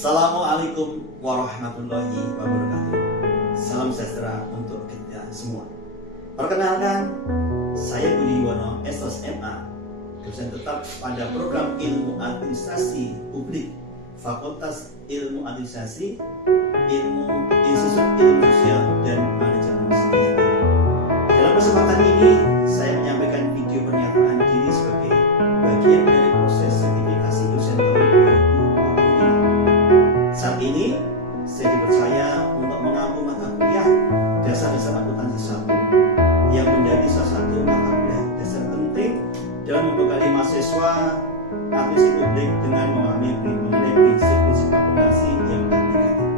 Assalamualaikum warahmatullahi wabarakatuh. Salam sejahtera untuk kita semua. Perkenalkan, saya Budi Yuwono, SOS MA, dosen tetap pada program Ilmu Administrasi Publik, Fakultas Ilmu Administrasi, Institut Ilmu Sosial dan Manajemen Kesehatan. Dalam kesempatan ini, saya menyampaikan video pernyataan diri sebagai bagian dari proses sertifikasi dosen tahun 2025. Saat ini, saya dipercaya untuk mengampu mata kuliah dasar-dasar akuntansi 1 yang menjadi salah satu mata kuliah dasar penting dalam membekali mahasiswa administrasi publik dengan memahami mengenai prinsip-prinsip akuntansi yang aplikatif.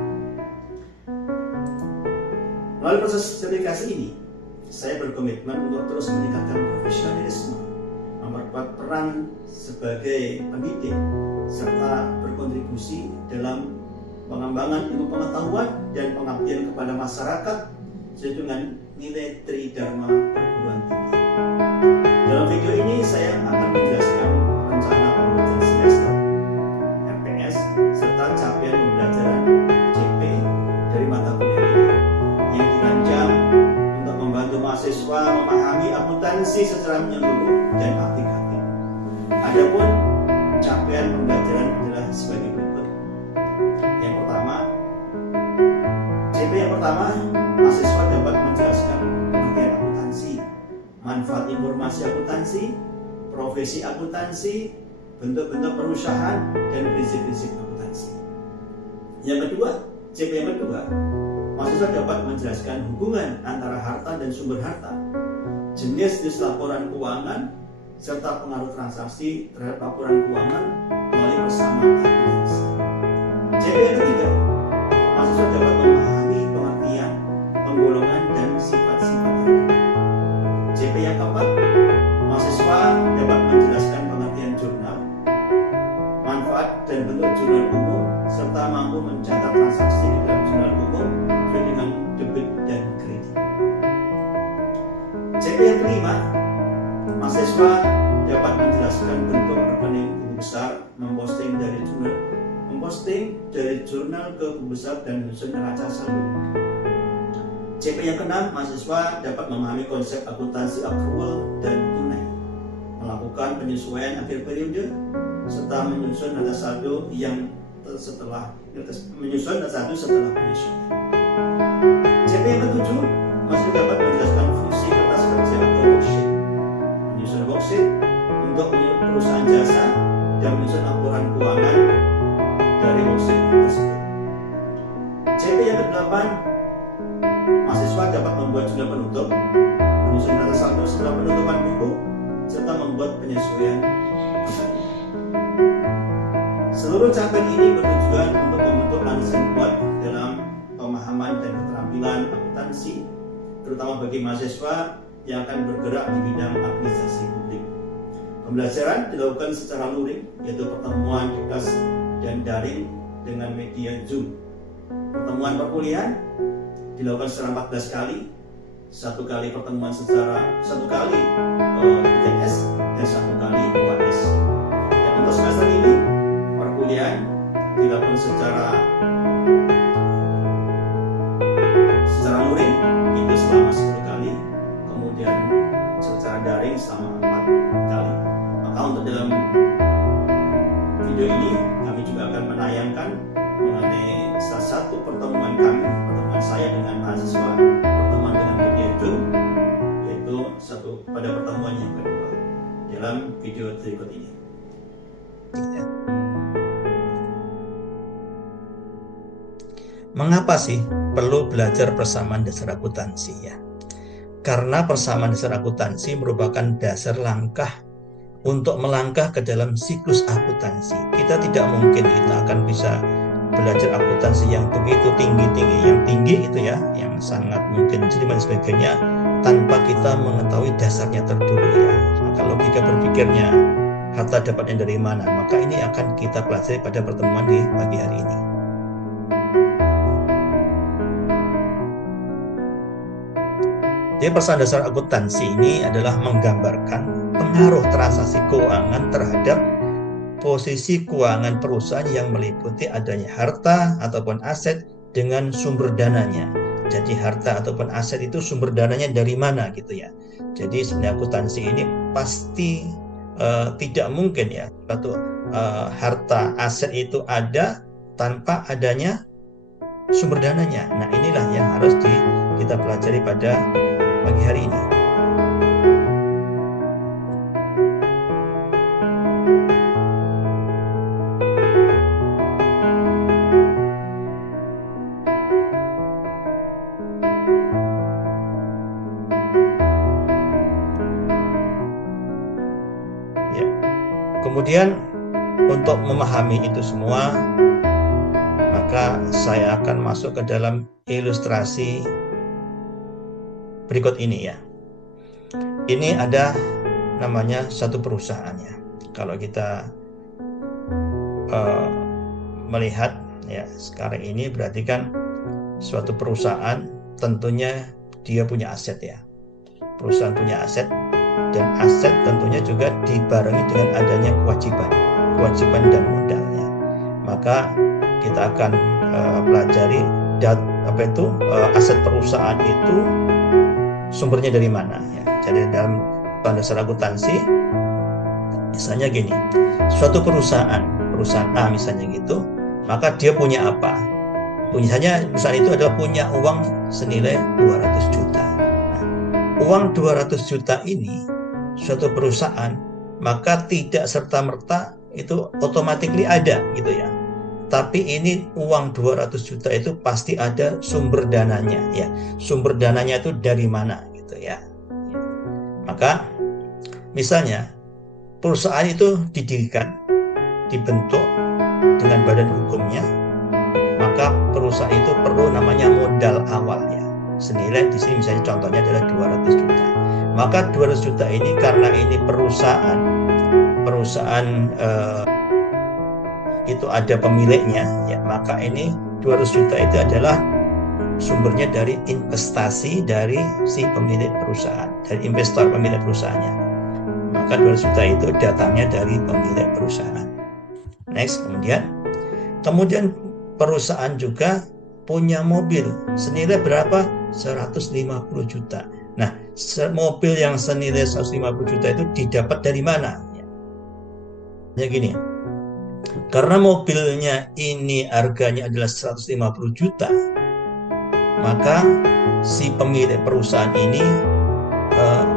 Melalui proses sertifikasi ini, saya berkomitmen untuk terus meningkatkan profesionalisme, memperkuat peran sebagai pendidik, serta berkontribusi dalam pengembangan ilmu pengetahuan dan pengabdian kepada masyarakat sesuai dengan nilai Tridharma perguruan tinggi. Dalam video ini saya akan menjelaskan rencana pembelajaran semester, RPS, serta capaian pembelajaran CP dari mata kuliah ini yang dirancang untuk membantu mahasiswa memahami akuntansi secara menyeluruh dan aplikatif. Adapun capaian pembelajaran adalah sebagai berikut. Yang pertama, mahasiswa dapat menjelaskan pengertian akuntansi, manfaat informasi akuntansi, profesi akuntansi, bentuk-bentuk perusahaan, dan prinsip-prinsip akuntansi. Yang kedua, CP yang kedua, mahasiswa dapat menjelaskan hubungan antara harta dan sumber harta, jenis laporan keuangan, serta pengaruh transaksi terhadap laporan keuangan melalui persamaan akuntansi. CP yang ketiga, mahasiswa dapat memahami pengertian, penggolongan, dan sifat-sifat harta. CP yang keempat, mahasiswa dapat menjelaskan pengertian jurnal, manfaat dan bentuk jurnal umum, serta mampu mencatat transaksi di dalam jurnal umum sesuai dengan debit dan kredit. CP yang kelima, mahasiswa dapat menjelaskan bentuk rekening buku besar, memposting dari jurnal ke buku besar dan menyusun neraca saldo. CP yang keenam, mahasiswa dapat memahami konsep akuntansi accrual dan tunai, melakukan penyesuaian akhir periode, serta menyusun neraca saldo setelah penyesuaian. CP yang ketujuh, mahasiswa dapat menjelaskan fungsi kertas kerja atau worksheet, menyusun worksheet untuk perusahaan jasa dan menyusun laporan keuangan dari worksheet tersebut. CP yang ke-8, mahasiswa dapat membuat jurnal penutup, menyusun neraca saldo setelah penutupan buku, serta membuat penyesuaian kembali. Seluruh capaian ini bertujuan untuk membentuk landasan kuat dalam pemahaman dan keterampilan akuntansi, terutama bagi mahasiswa yang akan bergerak di bidang administrasi publik. Pembelajaran dilakukan secara luring, yaitu pertemuan di kelas dan daring dengan media Zoom. Pertemuan perkuliahan dilakukan secara 14 kali, satu kali ITS dan satu kali UAS. Dan untuk semester ini perkuliahan dilakukan secara luring itu selama 10 kali, kemudian secara daring selama 4 kali. Maka untuk dalam video ini kami juga akan menayangkan mengenai salah satu pertemuan saya dengan mahasiswa, pertemuan dengan media Zoom, yaitu pada pertemuan yang kedua dalam video berikut ini. Mengapa sih perlu belajar persamaan dasar akuntansi ya? Karena persamaan dasar akuntansi merupakan dasar langkah untuk melangkah ke dalam siklus akuntansi. Kita tidak mungkin kita akan bisa belajar akuntansi yang begitu tinggi-tinggi, yang tinggi itu ya, yang sangat mungkin jelimet dan sebagainya, tanpa kita mengetahui dasarnya terdahulu ya. Maka logika berpikirnya harta dapatnya dari mana, maka ini akan kita pelajari pada pertemuan di pagi hari ini. Jadi persamaan dasar akuntansi ini adalah menggambarkan pengaruh transaksi keuangan terhadap posisi keuangan perusahaan yang meliputi adanya harta ataupun aset dengan sumber dananya. Jadi harta ataupun aset itu sumber dananya dari mana gitu ya. Jadi sebenarnya akuntansi ini pasti tidak mungkin ya suatu harta aset itu ada tanpa adanya sumber dananya. Nah, inilah yang harus kita pelajari pada pagi hari ini. Ya. Kemudian untuk memahami itu semua, maka saya akan masuk ke dalam ilustrasi berikut ini ya. Ini ada namanya satu perusahaan ya. Kalau kita melihat ya sekarang ini berarti kan suatu perusahaan tentunya dia punya aset ya. Perusahaan punya aset, dan aset tentunya juga dibarengi dengan adanya kewajiban dan modalnya. Maka kita akan pelajari aset perusahaan itu sumbernya dari mana ya. Jadi dalam dasar akuntansi misalnya gini, suatu perusahaan A misalnya gitu, maka dia punya apa? Misalnya itu adalah punya uang senilai 200 juta. Nah, uang 200 juta ini suatu perusahaan maka tidak serta-merta itu otomatis ada gitu ya. Tapi ini uang 200 juta itu pasti ada sumber dananya ya. Sumber dananya itu dari mana gitu ya. Maka misalnya perusahaan itu didirikan, dibentuk dengan badan hukumnya, maka perusahaan itu perlu namanya modal awalnya. Senilai di sini misalnya contohnya adalah 200 juta. Maka 200 juta ini karena ini perusahaan itu ada pemiliknya ya, maka ini 200 juta itu adalah sumbernya dari investasi dari si pemilik perusahaan, dari investor pemilik perusahaannya. Maka 200 juta itu datangnya dari pemilik perusahaan. Next, kemudian perusahaan juga punya mobil senilai berapa? 150 juta. Nah, mobil yang senilai 150 juta itu didapat dari mana? Ya gini, karena mobilnya ini harganya adalah 150 juta, maka si pemilik perusahaan ini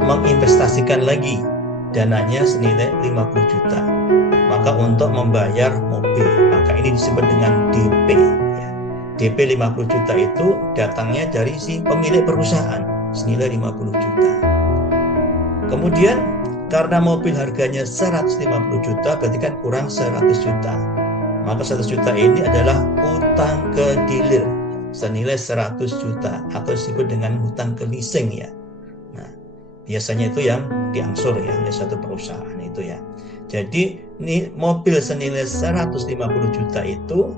menginvestasikan lagi dananya senilai 50 juta. Maka untuk membayar mobil, maka ini disebut dengan DP ya. DP 50 juta itu datangnya dari si pemilik perusahaan senilai 50 juta. Kemudian karena mobil harganya 150 juta berarti kan kurang 100 juta. Maka 100 juta ini adalah hutang ke dealer senilai 100 juta atau disebut dengan hutang ke leasing ya. Nah, biasanya itu yang diangsur ya oleh suatu perusahaan itu ya. Jadi ini mobil senilai 150 juta itu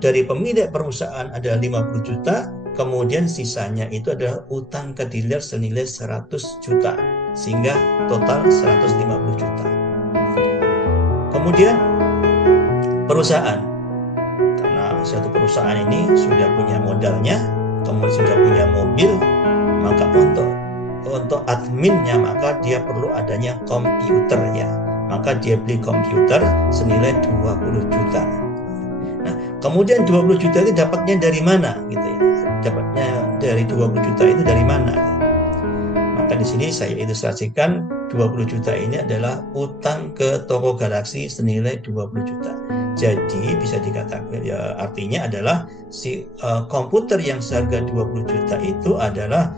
dari pemilik perusahaan ada 50 juta, kemudian sisanya itu adalah utang ke dealer senilai 100 juta, sehingga total 150 juta. Kemudian perusahaan, karena suatu perusahaan ini sudah punya modalnya, kemudian sudah punya mobil, maka untuk adminnya maka dia perlu adanya komputer ya. Maka dia beli komputer senilai 20 juta. Nah, kemudian 20 juta itu dapatnya dari mana gitu ya? Dapatnya dari 20 juta itu dari mana? Maka di sini saya ilustrasikan 20 juta ini adalah utang ke toko Galaxy senilai 20 juta. Jadi bisa dikatakan ya artinya adalah si komputer yang seharga 20 juta itu adalah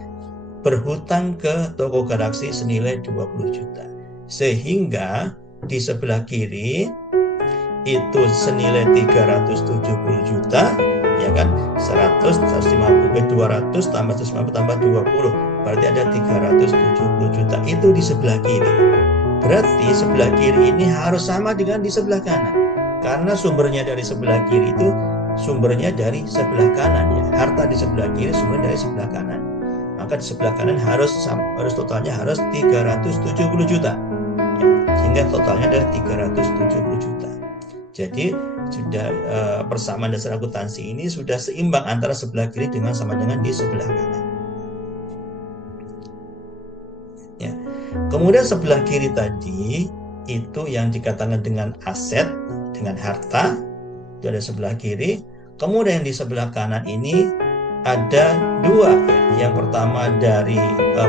berhutang ke toko Galaxy senilai 20 juta. Sehingga di sebelah kiri itu senilai 370 juta ya kan, 100, 150, 200 tambah 150 tambah 20 berarti ada 370 juta itu di sebelah kiri. Berarti sebelah kiri ini harus sama dengan di sebelah kanan, karena sumbernya dari sebelah kiri itu sumbernya dari sebelah kanan ya. Harta di sebelah kiri sumbernya dari sebelah kanan, maka di sebelah kanan harus totalnya harus 370 juta ya, sehingga totalnya adalah 370 juta. Jadi sudah persamaan dasar akuntansi ini sudah seimbang antara sebelah kiri dengan sama dengan di sebelah kanan. Ya. Kemudian sebelah kiri tadi itu yang dikatakan dengan aset, dengan harta, itu ada sebelah kiri. Kemudian di sebelah kanan ini ada dua, ya. Yang pertama dari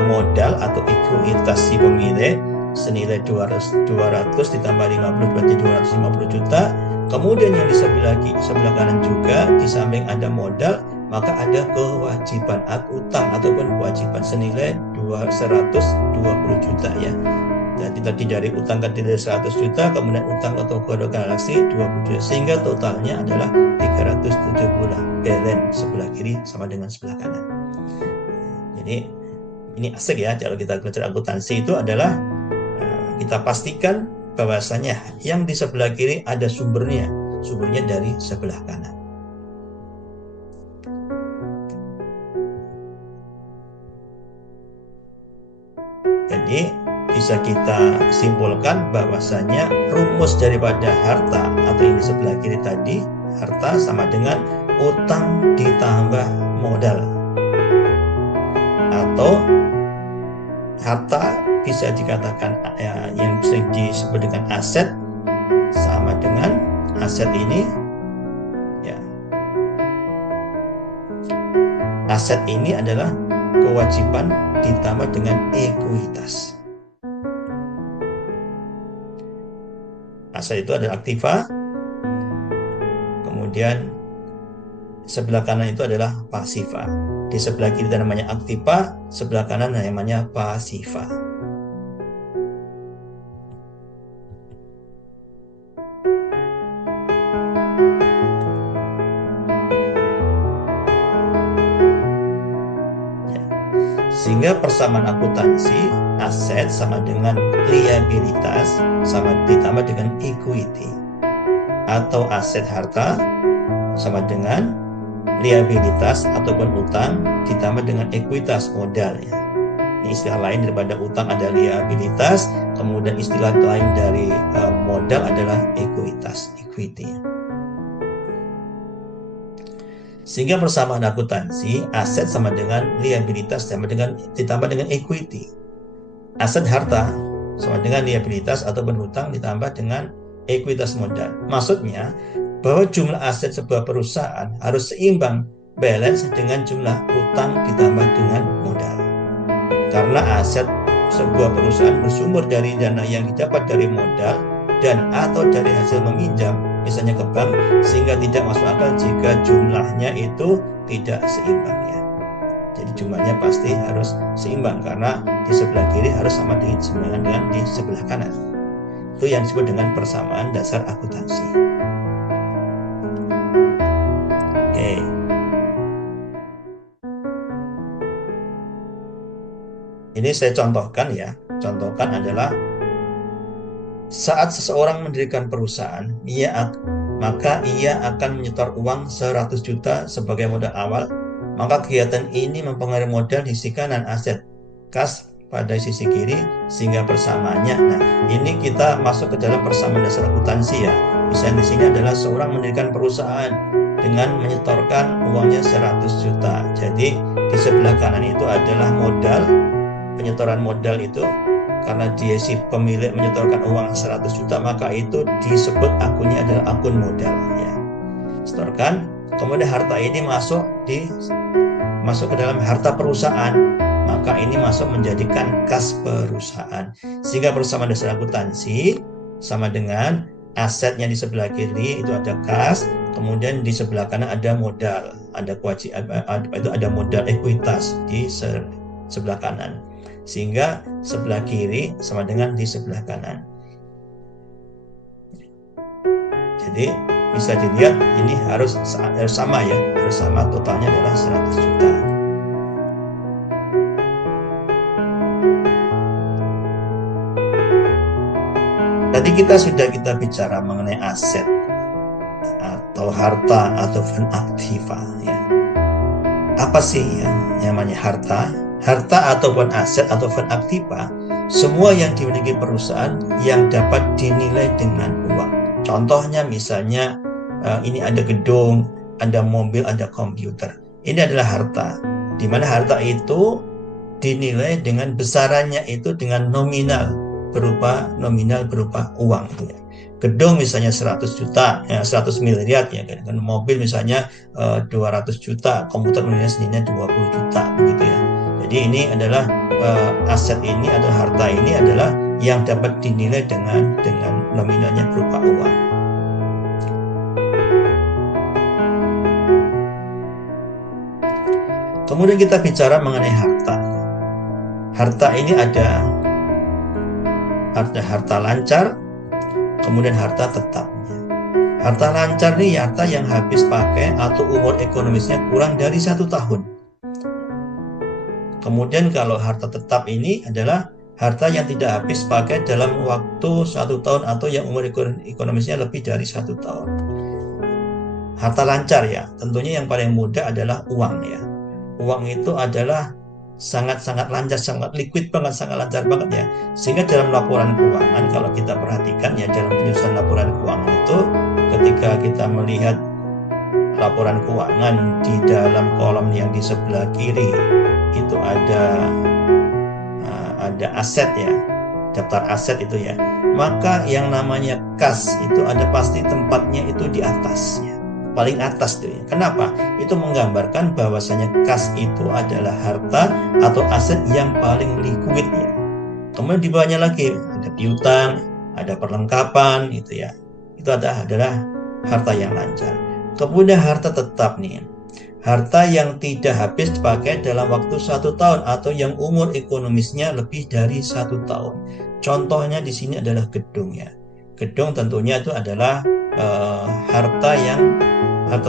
modal atau ekuitas si pemilik senilai 200 ditambah 50 berarti 250 juta. Kemudian yang di sebelah kanan juga di samping ada modal, maka ada kewajiban utang ataupun kewajiban senilai 120 juta, ya. Jadi tadi dari utang ke 100 juta, kemudian utang ke Toko Galaxy 20 juta, sehingga totalnya adalah 370. Balance sebelah kiri sama dengan sebelah kanan. Jadi ini asik ya, kalau kita belajar akuntansi itu adalah kita pastikan bahwasanya yang di sebelah kiri ada sumbernya dari sebelah kanan. Jadi bisa kita simpulkan bahwasanya rumus daripada harta atau ini sebelah kiri tadi, harta sama dengan utang ditambah modal, atau harta bisa dikatakan yang sering disebut dengan aset sama dengan aset ini, ya. Aset ini adalah kewajiban ditambah dengan ekuitas. Aset itu adalah aktiva, kemudian sebelah kanan itu adalah pasiva. Di sebelah kiri namanya aktiva, sebelah kanan namanya pasiva. Sehingga persamaan akuntansi, aset sama dengan liabilitas sama ditambah dengan equity, atau aset harta sama dengan liabilitas ataupun utang ditambah dengan ekuitas modalnya. Ini istilah lain daripada utang ada liabilitas, kemudian istilah lain dari modal adalah ekuitas, equity. Sehingga persamaan akuntansi, aset sama dengan liabilitas ditambah dengan equity. Aset harta sama dengan liabilitas ataupun utang ditambah dengan ekuitas modal. Maksudnya bahwa jumlah aset sebuah perusahaan harus seimbang, balance dengan jumlah utang ditambah dengan modal. Karena aset sebuah perusahaan bersumber dari dana yang didapat dari modal dan atau dari hasil meminjam, misalnya ke bank, sehingga tidak masuk akal jika jumlahnya itu tidak seimbang, ya. Jadi jumlahnya pasti harus seimbang karena di sebelah kiri harus sama dengan di sebelah kanan. Itu yang disebut dengan persamaan dasar akuntansi. Oke. Ini saya contohkan, ya. Contohkan adalah saat seseorang mendirikan perusahaan, maka ia akan menyetor uang 100 juta sebagai modal awal. Maka kegiatan ini mempengaruhi modal di sisi kanan, aset kas pada sisi kiri, sehingga persamaannya. Nah, ini kita masuk ke dalam persamaan dasar akuntansi, ya. Misalnya di sini adalah seorang mendirikan perusahaan dengan menyetorkan uangnya 100 juta. Jadi di sebelah kanan itu adalah modal, penyetoran modal itu. Karena dia si pemilik menyetorkan uang 100 juta, maka itu disebut akunnya adalah akun modal, ya. Setorkan, kemudian harta ini masuk ke dalam harta perusahaan, maka ini masuk menjadikan kas perusahaan. Sehingga persamaan dasar akuntansi sama dengan asetnya di sebelah kiri itu ada kas, kemudian di sebelah kanan ada modal, ada modal ekuitas di sebelah kanan. Sehingga sebelah kiri sama dengan di sebelah kanan. Jadi bisa dilihat ini harus sama, ya, harus sama, totalnya adalah 100 juta. Tadi kita bicara mengenai aset atau harta ataupun aktiva, ya. Apa sih yang namanya harta? Harta ataupun aset ataupun aktiva, semua yang dimiliki perusahaan yang dapat dinilai dengan uang. Contohnya misalnya ini ada gedung, ada mobil, ada komputer. Ini adalah harta, di mana harta itu dinilai dengan besarannya itu dengan nominal berupa uang. Ya. Gedung misalnya 100 juta, ya 100 miliar ya kan. Mobil misalnya 200 juta, komputer misalnya 20 juta begitu ya. Jadi ini adalah aset ini atau harta ini adalah yang dapat dinilai dengan nominalnya berupa uang. Kemudian kita bicara mengenai harta. Harta ini ada harta lancar, kemudian harta tetap. Harta lancar ini harta yang habis pakai atau umur ekonomisnya kurang dari 1 tahun. Kemudian kalau harta tetap ini adalah harta yang tidak habis pakai dalam waktu 1 tahun atau yang umur ekonomisnya lebih dari 1 tahun. Harta lancar ya, tentunya yang paling mudah adalah uang ya. Uang itu adalah sangat-sangat lancar, sangat liquid banget, sangat lancar banget ya. Sehingga dalam laporan keuangan, kalau kita perhatikan ya, dalam penyusunan laporan keuangan itu, ketika kita melihat laporan keuangan di dalam kolom yang di sebelah kiri itu ada aset ya, daftar aset itu ya, maka yang namanya kas itu ada pasti tempatnya itu di atasnya, paling atas tuh ya. Kenapa? Itu menggambarkan bahwasanya kas itu adalah harta atau aset yang paling liquid ya. Kemudian di bawahnya lagi ada piutang, ada perlengkapan gitu ya. Itu adalah harta yang lancar. Kemudian harta tetap nih, harta yang tidak habis dipakai dalam waktu 1 tahun atau yang umur ekonomisnya lebih dari 1 tahun. Contohnya di sini adalah gedung ya. Gedung tentunya itu adalah harta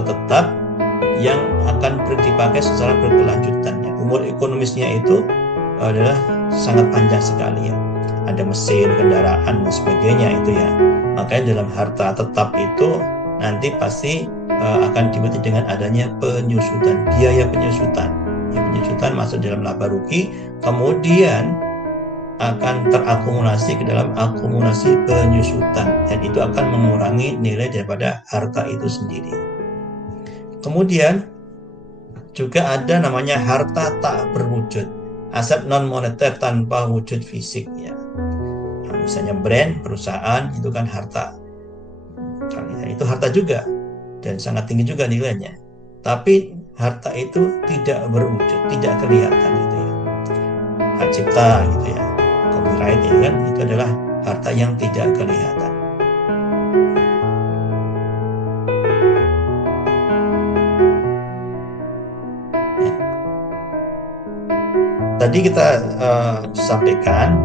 tetap yang akan dipakai secara berkelanjutan ya. Umur ekonomisnya itu adalah sangat panjang sekali ya. Ada mesin, kendaraan dan sebagainya itu ya. Makanya dalam harta tetap itu nanti pasti akan diikuti dengan adanya penyusutan, biaya penyusutan. Ya, penyusutan masuk dalam laba rugi, kemudian akan terakumulasi ke dalam akumulasi penyusutan, dan itu akan mengurangi nilai daripada harta itu sendiri. Kemudian juga ada namanya harta tak berwujud, aset non moneter tanpa wujud fisik ya. Nah, misalnya brand, perusahaan itu kan harta, itu harta juga dan sangat tinggi juga nilainya. Tapi harta itu tidak berwujud, tidak kelihatan gitu ya. Hak cipta gitu ya, copyright ya kan, itu adalah harta yang tidak kelihatan. Ya. Tadi kita sampaikan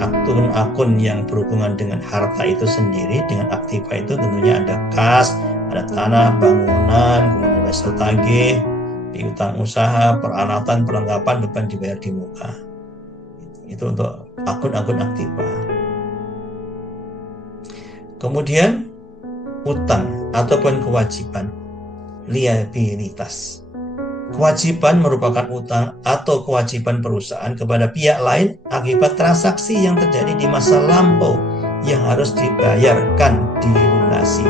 akun-akun yang berhubungan dengan harta itu sendiri, dengan aktiva itu tentunya ada kas, ada tanah, bangunan, kemudian hasil tagih, piutang usaha, peralatan, perlengkapan, beban dibayar di muka. Itu untuk akun-akun aktiva. Kemudian utang ataupun kewajiban, liabilitas. Kewajiban merupakan utang atau kewajiban perusahaan kepada pihak lain akibat transaksi yang terjadi di masa lampau yang harus dibayarkan, dilunasi.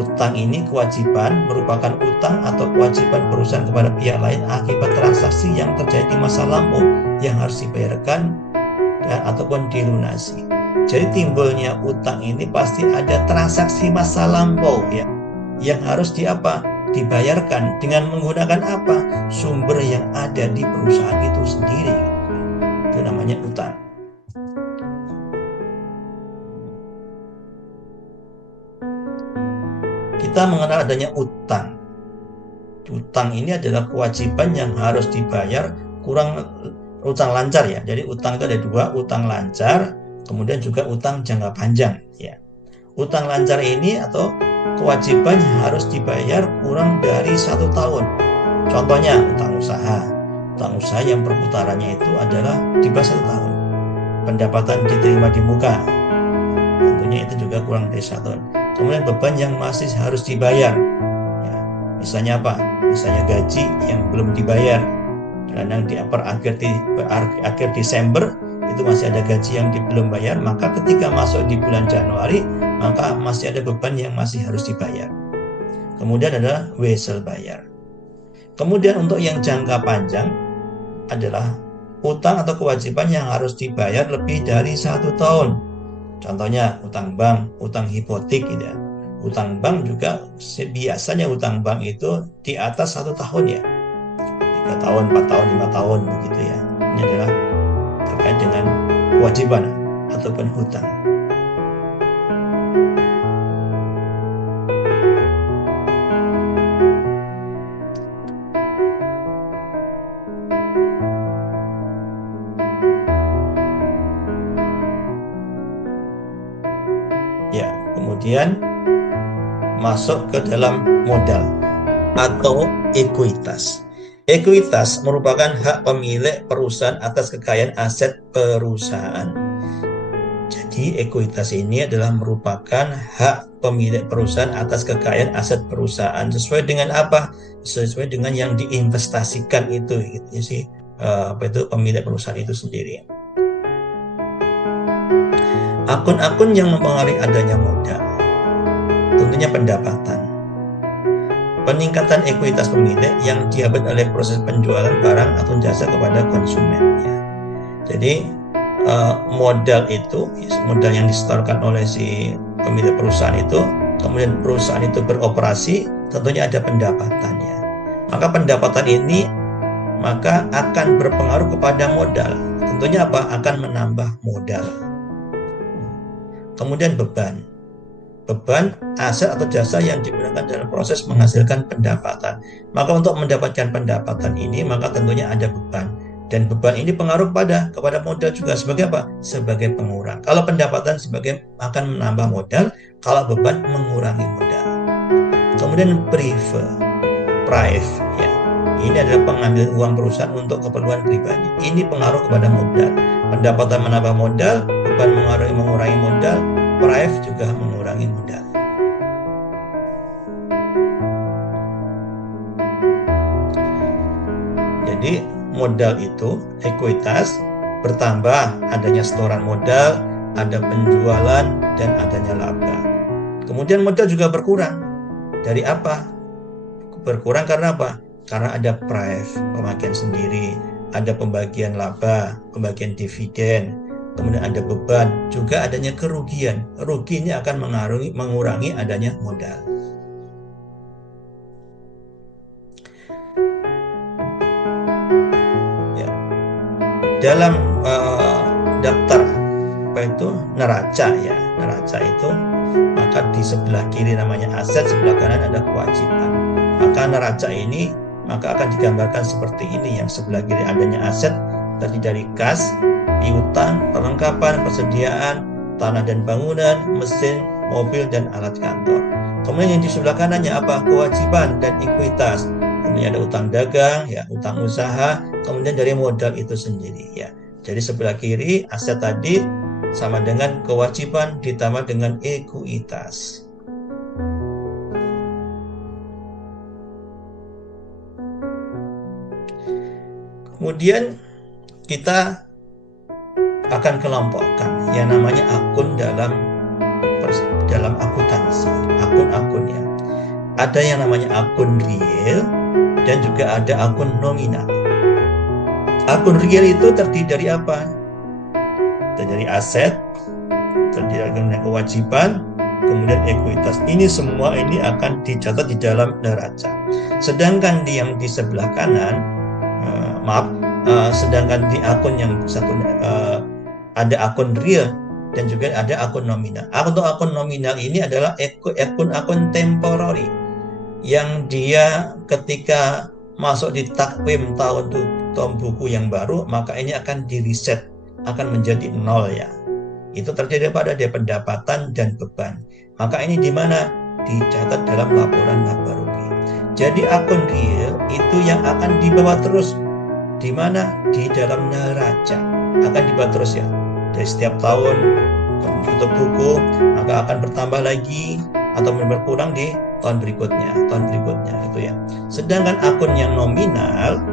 Utang ini kewajiban merupakan utang atau kewajiban perusahaan kepada pihak lain akibat transaksi yang terjadi di masa lampau yang harus dibayarkan dan ataupun dilunasi. Jadi timbulnya utang ini pasti ada transaksi masa lampau ya, yang harus dibayarkan dengan menggunakan apa? Sumber yang ada di perusahaan itu sendiri. Itu namanya utang. Kita mengenal adanya utang. Utang ini adalah kewajiban yang harus dibayar, utang lancar ya. Jadi utang itu ada 2, utang lancar, kemudian juga utang jangka panjang ya. Utang lancar ini atau kewajiban yang harus dibayar kurang dari 1 tahun. Contohnya utang usaha yang perputarannya itu adalah di bawah 1 tahun. Pendapatan diterima di muka, tentunya itu juga kurang dari 1 tahun. Kemudian beban yang masih harus dibayar ya, misalnya apa? Misalnya gaji yang belum dibayar, kadang di akhir Desember itu masih ada gaji yang belum bayar, maka ketika masuk di bulan Januari maka masih ada beban yang masih harus dibayar. Kemudian adalah wesel bayar. Kemudian untuk yang jangka panjang adalah utang atau kewajiban yang harus dibayar lebih dari 1 tahun. Contohnya utang bank, utang hipotek gitu ya. Utang bank juga biasanya utang bank itu di atas 1 tahun ya. 3 tahun, 4 tahun, 5 tahun begitu ya. Ini adalah terkait dengan kewajiban ataupun hutang. Ya, kemudian masuk ke dalam modal atau ekuitas. Ekuitas merupakan hak pemilik perusahaan atas kekayaan aset perusahaan. Jadi ekuitas ini adalah merupakan hak pemilik perusahaan atas kekayaan aset perusahaan. Sesuai dengan apa? Sesuai dengan yang diinvestasikan itu, gitu sih. Itu pemilik perusahaan itu sendiri. Akun-akun yang mempengaruhi adanya modal, tentunya pendapatan. Peningkatan ekuitas pemilik yang didapat oleh proses penjualan barang atau jasa kepada konsumen. Ya. Jadi modal itu, modal yang disetorkan oleh si pemilik perusahaan itu, kemudian perusahaan itu beroperasi, tentunya ada pendapatannya. Maka pendapatan ini maka akan berpengaruh kepada modal. Tentunya apa? Akan menambah modal. Kemudian beban. Beban, aset atau jasa yang digunakan dalam proses menghasilkan pendapatan. Maka untuk mendapatkan pendapatan ini, maka tentunya ada beban. Dan beban ini pengaruh kepada modal juga sebagai apa? Sebagai pengurang. Kalau pendapatan sebagai akan menambah modal, kalau beban mengurangi modal. Kemudian prive, ya. Ini adalah pengambil uang perusahaan untuk keperluan pribadi. Ini pengaruh kepada modal. Pendapatan menambah modal, beban mengurangi modal, prive juga mengurangi modal. Jadi modal itu, ekuitas, bertambah adanya setoran modal, ada penjualan, dan adanya laba. Kemudian modal juga berkurang. Dari apa? Berkurang karena apa? Karena ada prive, pemakaian sendiri, ada pembagian laba, pembagian dividen, kemudian ada beban, juga adanya kerugian. Rugi ini akan mengurangi adanya modal. Ya. Dalam daftar neraca ya, neraca itu maka di sebelah kiri namanya aset, sebelah kanan ada kewajiban. Maka neraca ini maka akan digambarkan seperti ini, yang sebelah kiri adanya aset terdiri dari kas, piutang, perlengkapan, persediaan, tanah dan bangunan, mesin, mobil, dan alat kantor. Kemudian yang di sebelah kanannya apa? Kewajiban dan ekuitas. Kemudian ada utang dagang, ya, utang usaha, kemudian dari modal itu sendiri, ya. Jadi sebelah kiri aset tadi sama dengan kewajiban ditambah dengan ekuitas. Kemudian kita akan kelompokkan yang namanya akun dalam akuntansi, akun-akunnya. Ada yang namanya akun real dan juga ada akun nominal. Akun real itu terdiri dari apa? Terdiri dari aset, terdiri dari kewajiban, kemudian ekuitas. Ini semua ini akan dicatat di dalam neraca. Sedangkan yang di sebelah kanan, sedangkan di akun yang satu ada akun real dan juga ada akun nominal. Untuk akun nominal ini adalah akun temporary yang dia ketika masuk di takwim tahun buku yang baru, maka ini akan di reset, akan menjadi nol ya. Itu terjadi pada dia pendapatan dan beban. Maka ini di mana? Dicatat dalam laporan laba rugi. Jadi akun real itu yang akan dibawa terus. Di mana? Di dalam neraca akan dibawa terus ya, dari setiap tahun tutup buku maka akan bertambah lagi atau berkurang di tahun berikutnya itu ya. Sedangkan akun yang nominal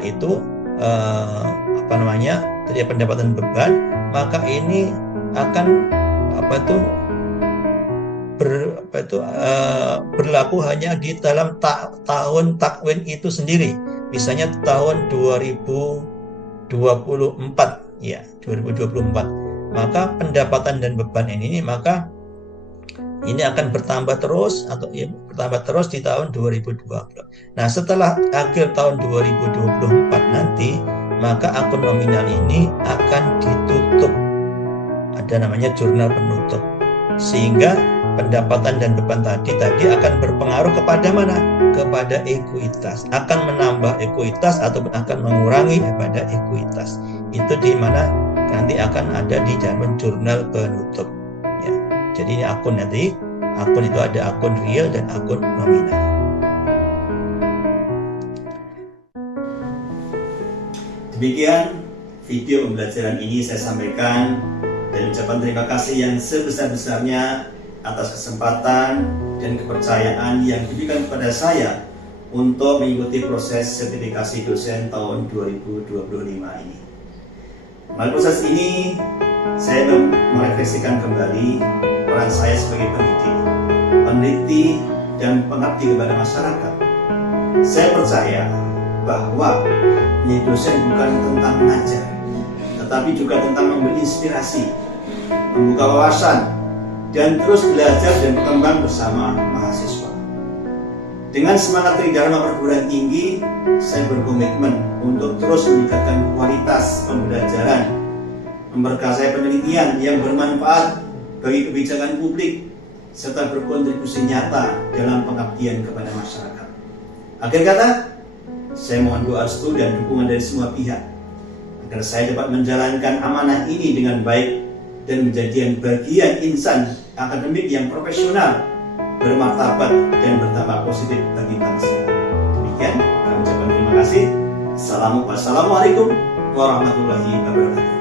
itu terjadi pendapatan beban, maka ini akan berlaku hanya di dalam tahun takwin itu sendiri. Misalnya tahun 2024 ya, 2024. Maka pendapatan dan beban ini maka ini akan bertambah terus di tahun 2020. Nah, setelah akhir tahun 2024 nanti, maka akun nominal ini akan ditutup. Ada namanya jurnal penutup. Sehingga pendapatan dan beban tadi akan berpengaruh kepada mana? Kepada ekuitas. Akan menambah ekuitas ataupun akan mengurangi pada ekuitas. Itu di mana nanti akan ada di dalam jurnal penutup. Ya. Jadi ini akun itu ada akun real dan akun nominal. Demikian video pembelajaran ini saya sampaikan dan ucapan terima kasih yang sebesar-besarnya atas kesempatan dan kepercayaan yang diberikan kepada saya untuk mengikuti proses sertifikasi dosen tahun 2025 ini. Melalui proses ini, saya merefleksikan kembali peran saya sebagai peneliti dan pengabdi kepada masyarakat. Saya percaya bahwa menjadi dosen bukan tentang mengajar, tetapi juga tentang memberi inspirasi, membuka wawasan, dan terus belajar dan berkembang bersama mahasiswa. Dengan semangat Tridharma Perguruan Tinggi, saya berkomitmen untuk terus meningkatkan kualitas pembelajaran, memperkaya penelitian yang bermanfaat bagi kebijakan publik, serta berkontribusi nyata dalam pengabdian kepada masyarakat. Akhir kata, saya mohon doa restu dan dukungan dari semua pihak agar saya dapat menjalankan amanah ini dengan baik dan menjadi bagian insan akademik yang profesional, bermartabat dan berdampak positif bagi bangsa. Demikian kami ucapkan terima kasih. Assalamualaikum warahmatullahi wabarakatuh.